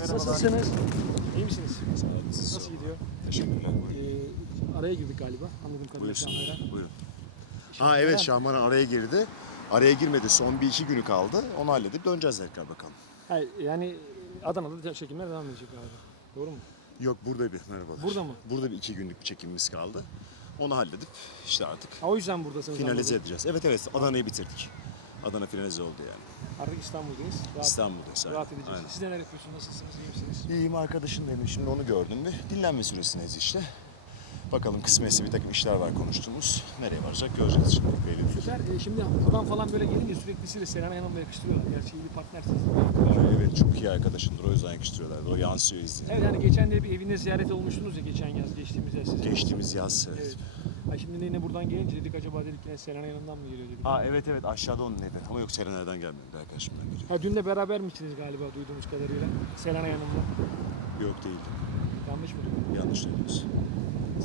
merhabalar. Nasılsınız? İyi misiniz? Sağ olun. Nasıl gidiyor? Teşekkürler. Ee, araya girdik galiba. Anladım kadarıyla Şahmer'e. Buyurun. Ha evet Şahmer'e araya girdi. Araya girmedi. Son bir iki günü kaldı. Onu halledip döneceğiz tekrar bakalım. Hayır, yani Adana'da çekimler devam edecek galiba. Doğru mu? Yok burada bir merhabalar. Burada mı? Burada bir iki günlük bir çekimimiz kaldı. Onu halledip işte artık Ha, o yüzden buradasınız. finalize anladım. edeceğiz. Evet evet Adana'yı bitirdik. Adana finalize oldu yani. Artık İstanbul'dayız. Rahat, İstanbul'dayız. aynen. rahat edeceğiz. Aynen. Siz neler yapıyorsunuz? Nasılsınız? İyi misiniz? İyiyim arkadaşın benim. Şimdi onu gördüm bir dinlenme süresindeyiz işte. Bakalım kısmetse bir takım işler var konuştuğumuz. Nereye varacak göreceğiz şimdi. Belli değil. Süper. E, şimdi buradan falan böyle gelince sürekli size Selena Hanım'la yakıştırıyorlar. Gerçi iyi bir partnersiniz. Aa, Evet çok iyi arkadaşındır. O yüzden yakıştırıyorlar. O yansıyor izleyince. Evet yani geçen de bir evinde ziyaret olmuştunuz ya geçen yaz geçtiğimiz yaz sizin. Geçtiğimiz yaz. Evet. Evet. Ha, şimdi de yine buradan gelince dedik acaba dedik yine Selena yanından mı geliyor dedik. Aa evet evet aşağıda onun evi. Ama yok Serenay'dan gelmedi arkadaşımdan geliyor. Ha dün de beraber misiniz galiba duyduğumuz kadarıyla? Selena yanımda. Yok değildi. Yanlış mı? Yanlış duydunuz.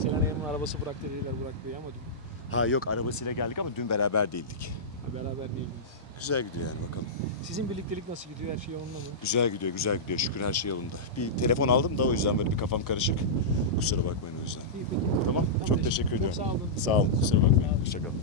Selena yanımın arabası bırak dediler Burak Bey ama dün. Ha yok arabasıyla geldik ama dün beraber değildik. Ha, beraber değildiniz. Güzel gidiyor yani bakalım. Sizin birliktelik nasıl gidiyor? Her şey yolunda mı? Güzel gidiyor, güzel gidiyor. Şükür her şey yolunda. Bir telefon aldım da o yüzden böyle bir kafam karışık. Kusura bakmayın o yüzden. İyi peki. Tamam, çok teşekkür ediyorum. Sağ olun. Sağ olun, kusura bakmayın. Hoşçakalın.